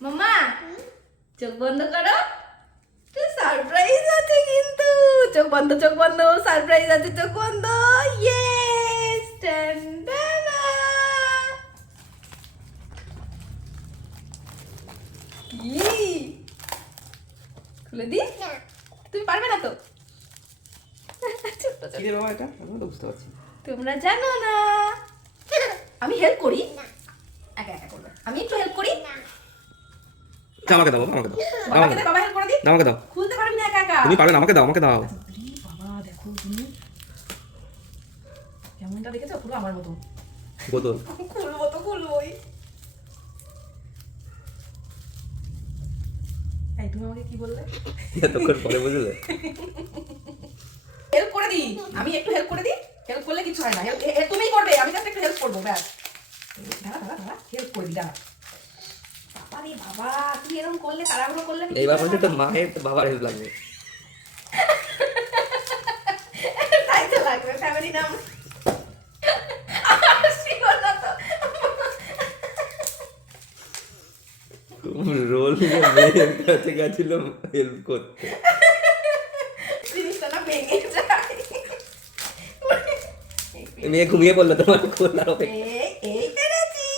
মাম্মা চোখ বন্ধ করো। সারপ্রাইজ আছে কিন্তু। চোখ বন্ধ চোখ বন্ধ সারপ্রাইজ আছে চোখ বন্ধ। ইয়েস কি? খুলে দি। তুমি পারবে না তো? তোমরা জানো না। আমি হেল্প করি। একা একা করবে আমি একটু হেল্প করি। তা আমাকে দাও আমাকে দাও আমাকে দাও বাবা হেল্প করে দি আমাকে দাও। খুলতে পারবি না একা একা? তুমি পারবে না আমাকে দাও আমাকে দাও। বাবা দেখো তুমি কেমনটা দেখেছ? পুরো আমার মতো। বোতল। খুলবো তো খুলবোই। এই তুমি আমাকে কি বললে? এতক্ষণ পরে বুঝলে? হেল্প করে দিই। আমি একটু হেল্প করে দিই। হেল্প করলে কিছু হয় না। তুমিই করবে। আমি জাস্ট একটু হেল্প করব ব্যাস। দাঁড়া দাঁড়া দাঁড়া। হেল্প করে দিই দাঁড়া। বাবা বাবা তুই এরকম করলে তাড়াহুড়ো করলে এইবার তো মায়ের বাবার হেল্প লাগবে। তাই তো লাগবে ফ্যামিলি নাম। রোল মেয়ের কাছে গেছিল হেল্প করতে? জিনিসটা না ভেঙে যায়। মেয়ে ঘুমিয়ে পড়ল তোমার খোলার অপেক্ষা এই এই পেরেছি।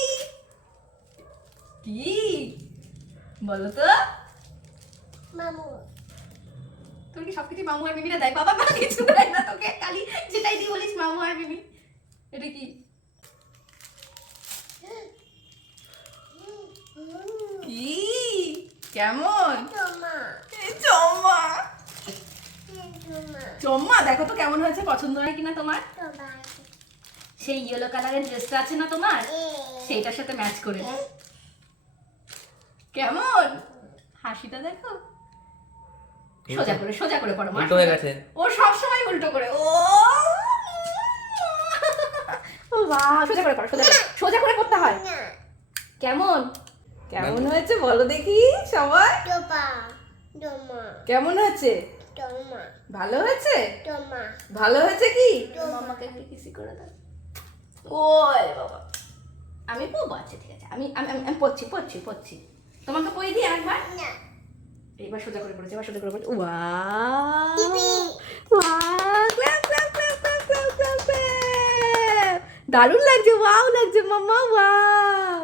কি বলো তো মামু। তোর কি সবকিছু মামু আর মিমিরা দেয়? বাবা মা কিছু দেয় না তোকে। খালি যেটাই তুই বলিস মামু আর মিমি। এটা কি? কি? কেমন? তোমা চম্মা। দেখো তো কেমন হয়েছে। পছন্দ হয় কিনা তোমার? সেই ইয়েলো কালারের ড্রেসটা আছে না তোমার? সেইটার সাথে ম্যাচ করে কেমন? হাসিটা দেখো। সোজা করে সোজা করে পড়ো মা উল্টো হয়ে গেছে। ও সব সময় উল্টো করে। ও! সোজা করে পড়ো সোজা করে সোজা করে পড়তে হয়। কেমন? কেমন হয়েছে বলো দেখি সবাই। কেমন হয়েছে? ভালো হয়েছে? ভালো হয়েছে কি। মামাকে একটু কিসি করে দাও। ও বাবা। আমি পড়ব? আচ্ছা ঠিক আছে। আমি- আমি পড়ছি পড়ছি পড়ছি। তোমাকে পড়ে দিই একবার না। এবার সোজা করে পড়েছে এবার সোজা করে পড়েছে। ক্ল্যাপ দারুণ লাগছে ওয়াও লাগছে মাম্মা ওয়াও।